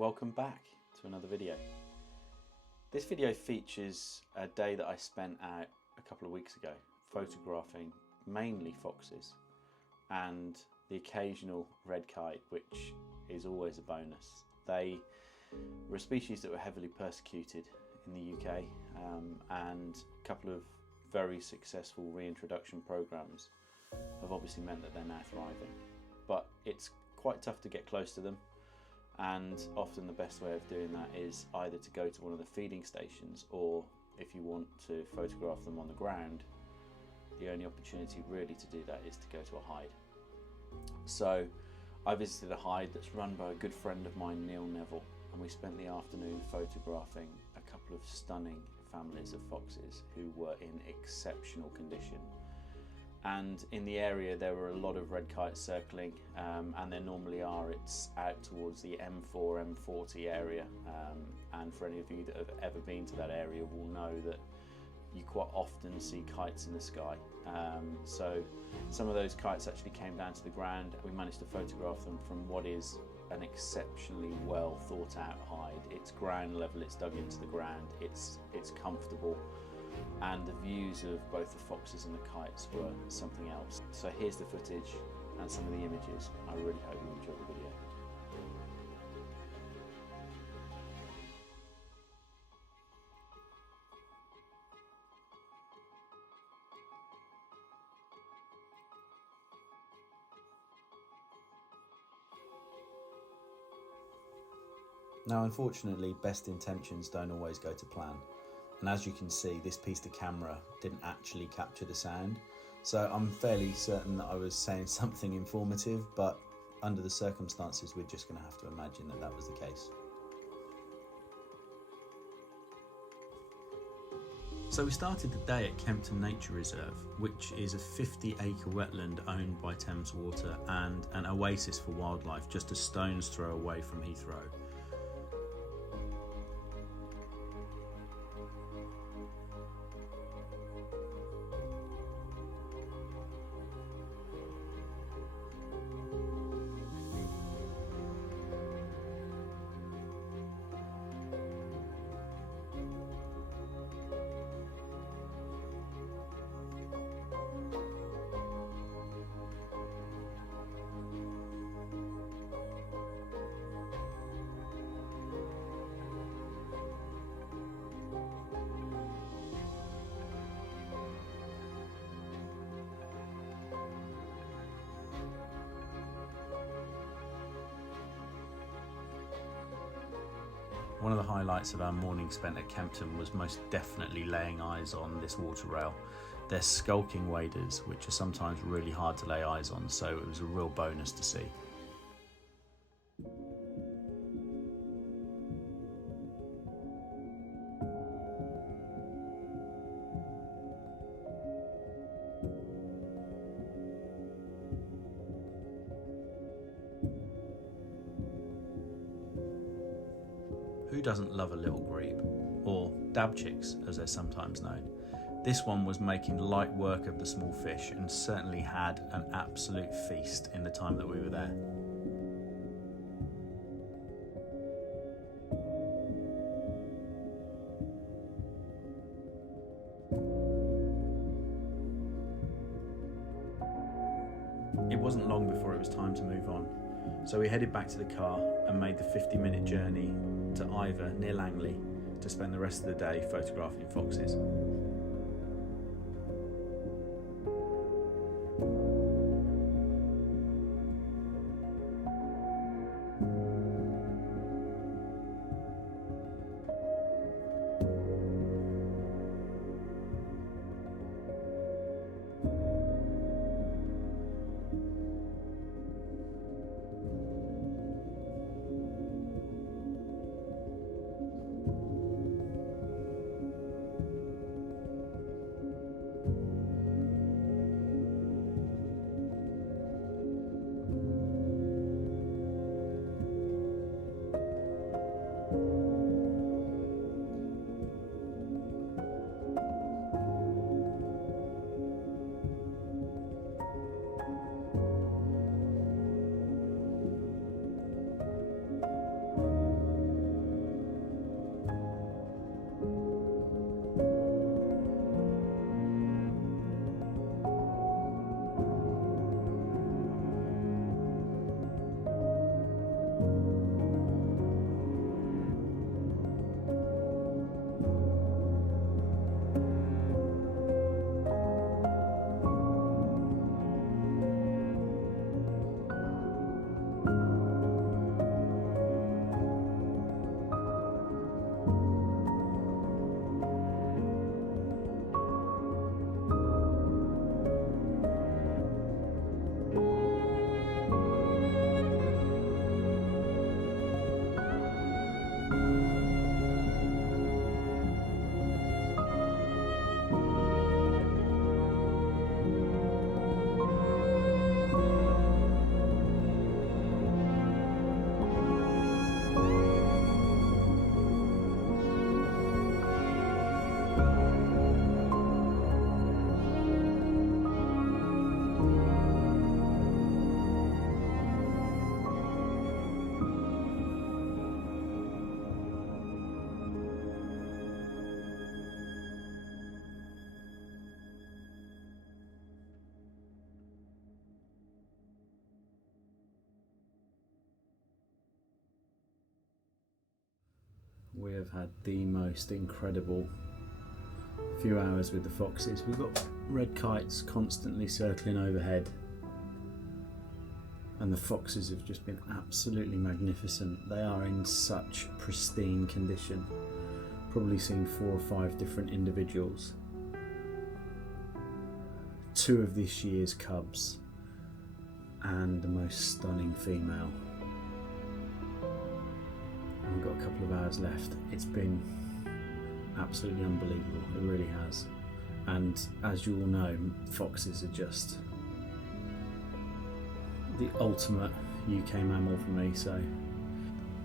welcome back to another video. This video features a day that I spent out a couple of weeks ago photographing mainly foxes and the occasional red kite, which is always a bonus. They were a species that were heavily persecuted in the UK, and a couple of very successful reintroduction programs have obviously meant that they're now thriving. But it's quite tough to get close to them, and often the best way of doing that is either to go to one of the feeding stations, or if you want to photograph them on the ground, the only opportunity really to do that is to go to a hide. So I visited a hide that's run by a good friend of mine, Neil Neville, and we spent the afternoon photographing a couple of stunning families of foxes who were in exceptional condition. And in the area there were a lot of red kites circling, and there normally are. It's out towards the M4, M40 area, and for any of you that have ever been to that area will know that you quite often see kites in the sky. So some of those kites actually came down to the ground. We managed to photograph them from what is an exceptionally well thought out hide. It's ground level, it's dug into the ground, it's comfortable, and the views of both the foxes and the kites were something else. So here's the footage and some of the images. I really hope you enjoy the video. Now, unfortunately, best intentions don't always go to plan. And as you can see, this piece of camera didn't actually capture the sound. So I'm fairly certain that I was saying something informative, but under the circumstances, we're just going to have to imagine that that was the case. So we started the day at Kempton Nature Reserve, which is a 50-acre wetland owned by Thames Water and an oasis for wildlife just a stone's throw away from Heathrow. One of the highlights of our morning spent at Kempton was most definitely laying eyes on this water rail. They're skulking waders, which are sometimes really hard to lay eyes on, so it was a real bonus to see. Who doesn't love a little grebe, or dab chicks as they're sometimes known? This one was making light work of the small fish and certainly had an absolute feast in the time that we were there. It wasn't long before it was time to move on, so we headed back to the car and made the 50-minute journey to Ivor near Langley to spend the rest of the day photographing foxes. have had the most incredible few hours with the foxes. We've got red kites constantly circling overhead, and the foxes have just been absolutely magnificent. They are in such pristine condition. Probably seen 4 or 5 different individuals. 2 of this year's cubs and the most stunning female. And we've got a couple of hours left. It's been absolutely unbelievable, it really has. And as you all know, foxes are just the ultimate UK mammal for me, so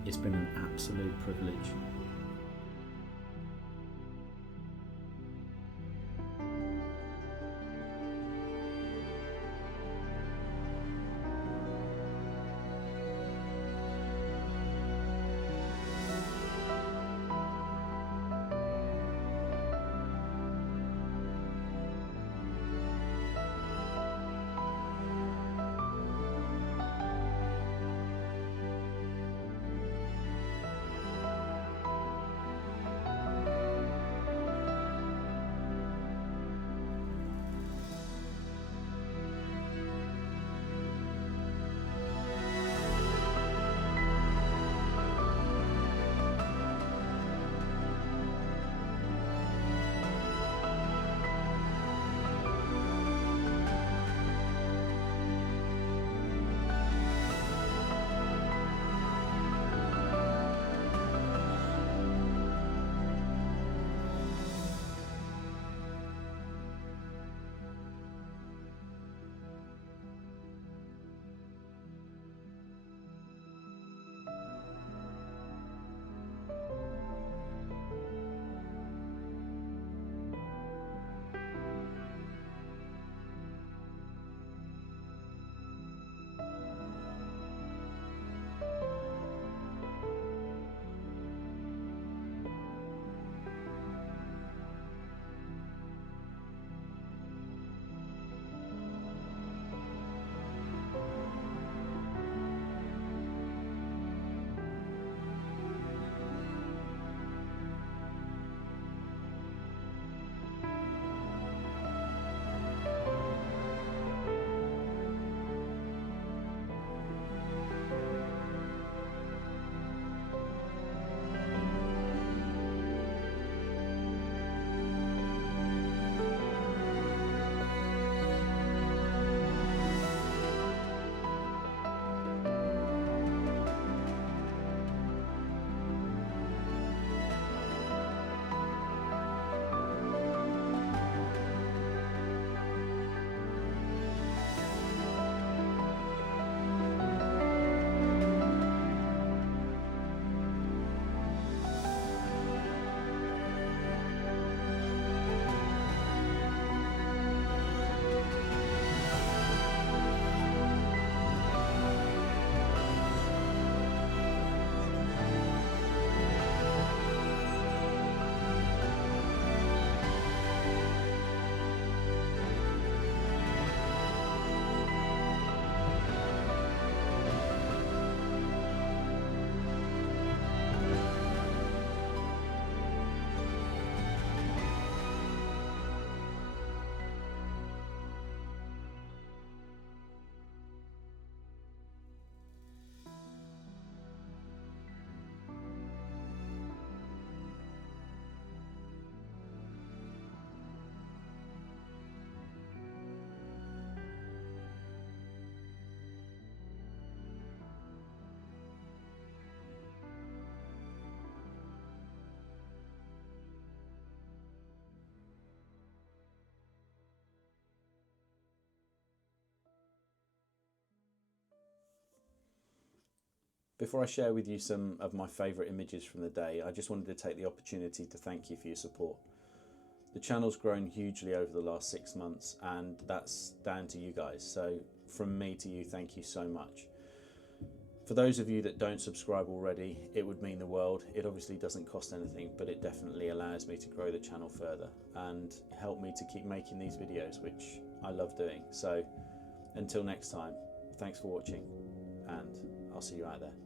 it's been an absolute privilege. Before I share with you some of my favourite images from the day, I just wanted to take the opportunity to thank you for your support. The channel's grown hugely over the last 6 months, and that's down to you guys. So from me to you, thank you so much. For those of you that don't subscribe already, it would mean the world. It obviously doesn't cost anything, but it definitely allows me to grow the channel further and help me to keep making these videos, which I love doing. So until next time, thanks for watching, and I'll see you out there.